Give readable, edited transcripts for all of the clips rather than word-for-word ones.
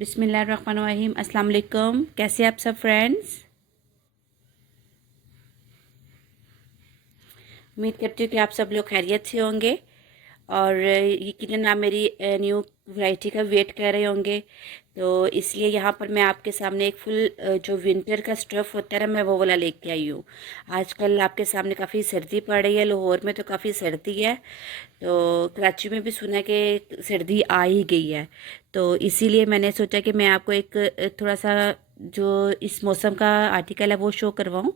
बिस्मिल्लाहिर्रहमानिर्रहीम। अस्सलाम वालेकुम। कैसे आप सब फ्रेंड्स? उम्मीद करती हूँ कि आप सब लोग खैरियत से होंगे और यकीनन आप मेरी न्यू वैरायटी का वेट कर रहे होंगे। तो इसलिए यहाँ पर मैं आपके सामने एक फुल जो विंटर का स्टफ़ होता है ना, मैं वो वाला लेके आई हूँ। आजकल आपके सामने काफ़ी सर्दी पड़ रही है, लाहौर में तो काफ़ी सर्दी है, तो कराची में भी सुना कि सर्दी आ ही गई है। तो इसीलिए मैंने सोचा कि मैं आपको एक थोड़ा सा जो इस मौसम का आर्टिकल है वो शो करवाऊँ।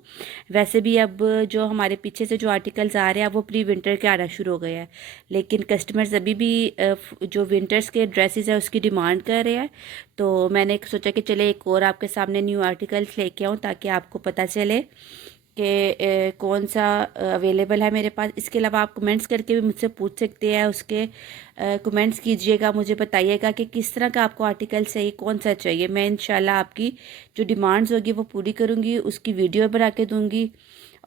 वैसे भी अब जो हमारे पीछे से जो आर्टिकल्स आ रहे हैं वो प्री विंटर के आना शुरू हो गए हैं, लेकिन कस्टमर्स अभी भी जो विंटर्स के ड्रेसेस है उसकी डिमांड कर रहे हैं। तो मैंने सोचा कि चले एक और आपके सामने न्यू आर्टिकल्स लेके आऊँ ताकि आपको पता चले कि कौन सा अवेलेबल है मेरे पास। इसके अलावा आप कमेंट्स करके भी मुझसे पूछ सकते हैं, उसके कमेंट्स कीजिएगा, मुझे बताइएगा कि किस तरह का आपको आर्टिकल चाहिए, कौन सा चाहिए। मैं इंशाल्लाह आपकी जो डिमांड्स होगी वो पूरी करूँगी, उसकी वीडियो बना के दूँगी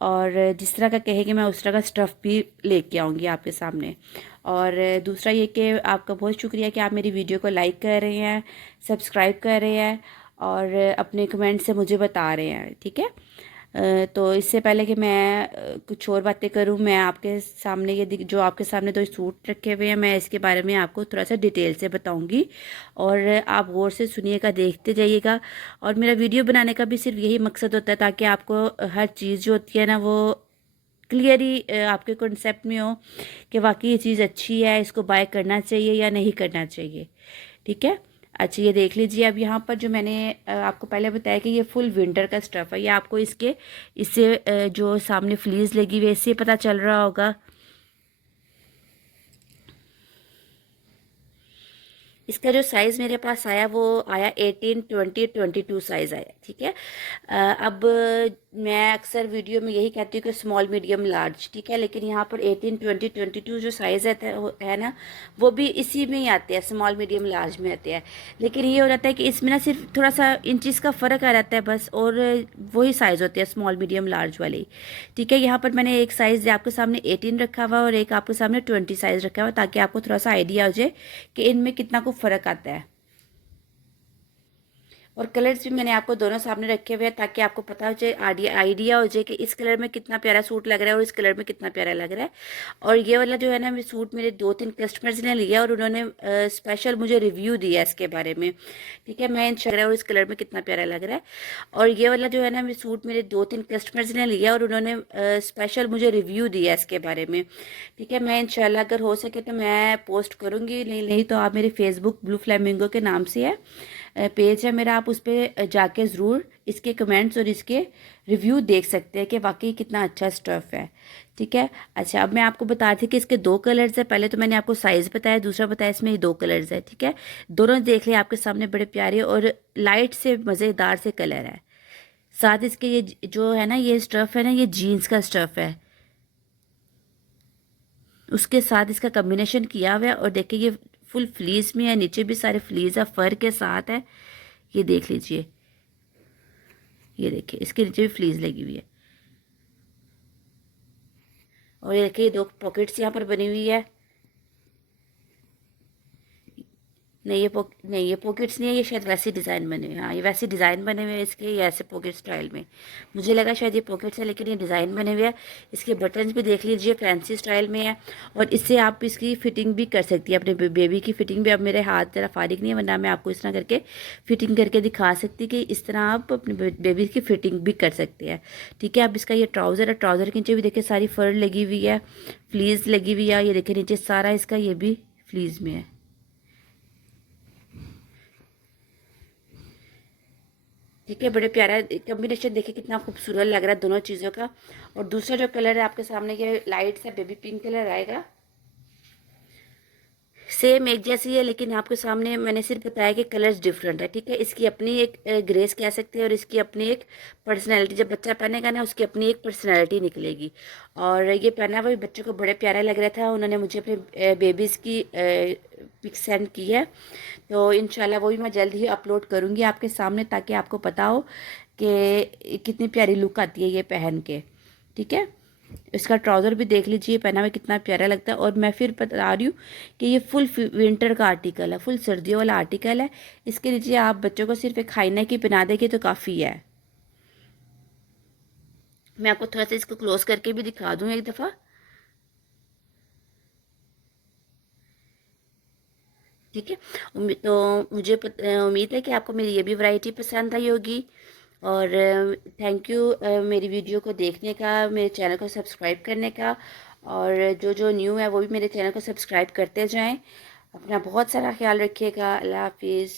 और जिस तरह का कहेंगे मैं उस तरह का स्टफ़ भी लेके आऊँगी आपके सामने। और दूसरा ये कि आपका बहुत शुक्रिया कि आप मेरी वीडियो को लाइक कर रहे हैं, सब्सक्राइब कर रहे हैं और अपने कमेंट से मुझे बता रहे हैं, ठीक है। तो इससे पहले कि मैं कुछ और बातें करूं, मैं आपके सामने जो आपके सामने दो सूट रखे हुए हैं, मैं इसके बारे में आपको थोड़ा सा डिटेल से बताऊंगी और आप गौर से सुनिएगा, देखते जाइएगा। और मेरा वीडियो बनाने का भी सिर्फ यही मकसद होता है ताकि आपको हर चीज़ जो होती है ना वो क्लियरली आपके कॉन्सेप्ट में हो कि वाकई ये चीज़ अच्छी है, इसको बाय करना चाहिए या नहीं करना चाहिए, ठीक है। अच्छा, ये देख लीजिए। अब यहाँ पर जो मैंने आपको पहले बताया कि ये फुल विंटर का स्टफ़ है, ये आपको इससे जो सामने फ्लीज लगी हुई है इससे पता चल रहा होगा। इसका जो साइज़ मेरे पास आया वो आया 18, 20, 22 साइज़ आया, ठीक है। अब मैं अक्सर वीडियो में यही कहती हूँ कि स्मॉल मीडियम लार्ज, ठीक है, लेकिन यहाँ पर 18, 20, 22 जो साइज़ है ना, वो भी इसी में ही आते हैं, स्मॉल मीडियम लार्ज में आते हैं। लेकिन ये हो जाता है कि इसमें ना सिर्फ थोड़ा सा इंचज़ का फ़र्क आ जाता है बस, और वही साइज़ होते हैं स्मॉल मीडियम लार्ज वाले, ठीक है। यहाँ पर मैंने एक साइज़ आपके सामने 18 रखा हुआ और एक आपके सामने 20 साइज़ रखा हुआ ताकि आपको थोड़ा सा आइडिया हो जाए कि इनमें कितना को फ़र्क आता है। और कलर्स भी मैंने आपको दोनों सामने रखे हुए हैं ताकि आपको पता हो जाए, आइडिया हो जाए कि इस कलर में कितना प्यारा सूट लग रहा है और इस कलर में कितना प्यारा लग रहा है। और ये वाला जो है ना, सूट मेरे 2-3 कस्टमर्स ने लिया और उन्होंने स्पेशल मुझे रिव्यू दिया इसके बारे में, ठीक है। मैं इन और इस कलर में कितना प्यारा लग रहा है। और ये वाला जो है ना, सूट मेरे 2-3 कस्टमर्स ने लिया और उन्होंने स्पेशल मुझे रिव्यू दिया इसके बारे में, ठीक है। मैं इंशाल्लाह अगर हो सके तो मैं पोस्ट करूँगी, नहीं तो आप मेरे फेसबुक ब्लू फ्लेमिंगो के नाम से है पेज है मेरा, आप उस पर जाके ज़रूर इसके कमेंट्स और इसके रिव्यू देख सकते हैं कि वाकई कितना अच्छा स्टफ़ है, ठीक है। अच्छा, अब मैं आपको बता रही थी कि इसके 2 कलर्स है। पहले तो मैंने आपको साइज़ बताया, दूसरा बताया इसमें ये 2 कलर्स है, ठीक है। दोनों देख लिया आपके सामने, बड़े प्यारे और लाइट से मज़ेदार से कलर है। साथ इसके ये जो है ना, ये स्टफ़ है ना, ये जीन्स का स्टफ़ है, उसके साथ इसका कम्बिनेशन किया हुआ है। और देखिए ये फुल फ्लीस में है, नीचे भी सारे फ्लीस है, फर के साथ है। ये देख लीजिए, ये देखिए इसके नीचे भी फ्लीज लगी हुई है। और ये देखिए 2 पॉकेट्स यहाँ पर बनी हुई है। नहीं, ये पॉकेट्स नहीं है, ये शायद वैसे डिज़ाइन बने हुए हैं। हाँ, ये वैसे डिज़ाइन बने हुए हैं इसके, ये ऐसे पॉकेट स्टाइल में। मुझे लगा शायद ये पॉकेट्स है, लेकिन ये डिज़ाइन बने हुए हैं। इसके बटन्स भी देख लीजिए, फैंसी स्टाइल में है। और इससे आप इसकी फ़िटिंग भी कर सकती है, अपने बेबी की फ़िटिंग भी। अब मेरे हाथ ज़रा फारिग नहीं है, वरना मैं आपको इस तरह करके फ़िटिंग करके दिखा सकती कि इस तरह आप अपने बेबी की फ़िटिंग भी कर सकते हैं, ठीक है। अब इसका ये ट्राउज़र है, ट्राउज़र के नीचे भी देखिए सारी फर लगी हुई है, फ्लीज़ लगी हुई है। ये देखिए नीचे सारा इसका ये भी फ्लीज़ में है, ठीक है। बड़े प्यारा कॉम्बिनेशन, देखिए कितना खूबसूरत लग रहा है दोनों चीज़ों का। और दूसरा जो कलर है आपके सामने, ये लाइट सा बेबी पिंक कलर आएगा, सेम एक जैसी है, लेकिन आपके सामने मैंने सिर्फ बताया कि कलर्स डिफरेंट है, ठीक है। इसकी अपनी एक ग्रेस कह सकते हैं और इसकी अपनी एक पर्सनैलिटी। जब बच्चा पहनेगा ना, उसकी अपनी एक पर्सनैलिटी निकलेगी। और ये पहना हुआ भी बच्चों को बड़े प्यारा लग रहा था। उन्होंने मुझे अपने बेबीज़ की पिक सेंड की है, तो इंशाल्लाह वो भी मैं जल्द ही अपलोड करूँगी आपके सामने ताकि आपको पता हो कि कितनी प्यारी लुक आती है ये पहन के, ठीक है। इसका ट्राउज़र भी देख लीजिए, पहना हुआ कितना प्यारा लगता है। और मैं फिर बता रही हूँ कि ये फुल विंटर का आर्टिकल है, फुल सर्दियों वाला आर्टिकल है। इसके नीचे आप बच्चों को सिर्फ एक हाई नेक ही पहना देंगे तो काफ़ी है। मैं आपको थोड़ा सा इसको क्लोज करके भी दिखा दूँ एक दफ़ा। ठीक है। तो मुझे उम्मीद है कि आपको मेरी ये भी वैरायटी पसंद आई होगी। और थैंक यू मेरी वीडियो को देखने का, मेरे चैनल को सब्सक्राइब करने का। और जो जो न्यू है वो भी मेरे चैनल को सब्सक्राइब करते जाएं। अपना बहुत सारा ख्याल रखिएगा। अल्लाह हाफिज़।